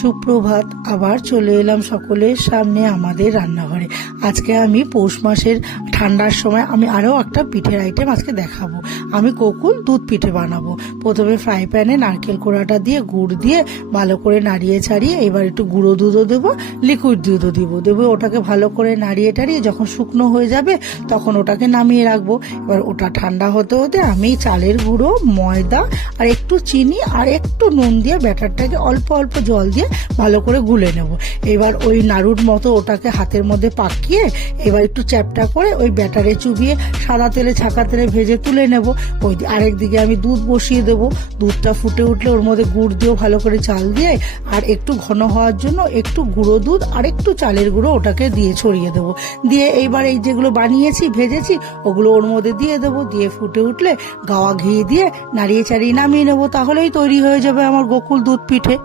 সুপ্রভাত। আবার চলে এলাম সকলের সামনে আমাদের রান্নাঘরে। আজকে আমি পৌষ মাসের ঠান্ডার সময় আমি আরও একটা পিঠের আইটেম আজকে দেখাবো। আমি গোকুল দুধ পিঠে বানাবো। প্রথমে ফ্রাই প্যানে নারকেল কোড়াটা দিয়ে গুড় দিয়ে ভালো করে নাড়িয়ে ছাড়িয়ে এবার একটু গুঁড়ো দুধও দেবো, লিকুইড দুধও দেবো। ওটাকে ভালো করে নাড়িয়ে টাড়িয়ে যখন শুকনো হয়ে যাবে তখন ওটাকে নামিয়ে রাখবো। এবার ওটা ঠান্ডা হতে হতে আমি চালের গুঁড়ো, ময়দা আর একটু চিনি আর একটু নুন দিয়ে ব্যাটারটাকে অল্প অল্প জল দিয়ে ভালো করে গুলে নেব। এবার ওই নাড়ুর মতো ওটাকে হাতের মধ্যে পাকিয়ে এবার একটু চ্যাপটা করে ওই ব্যাটারে চুবিয়ে সাদা তেলে ছাকা তেলে ভেজে তুলে নেব। ওই আরেক দিকে আমি দুধ বসিয়ে দেব। দুধটা ফুটে উঠলে ওর মধ্যে গুড় দিয়েও ভালো করে চাল দিয়ে আর একটু ঘন হওয়ার জন্য একটু গুঁড়ো দুধ আর একটু চালের গুঁড়ো ওটাকে দিয়ে ছড়িয়ে দেবো। দিয়ে এইবার এই যেগুলো বানিয়েছি ভেজেছি ওগুলো ওর মধ্যে দিয়ে দেবো। দিয়ে ফুটে উঠলে গাওয়া ঘি দিয়ে নাড়িয়ে চাড়িয়ে নামিয়ে নেবো। তাহলেই তৈরি হয়ে যাবে আমার গোকুল দুধ পিঠে।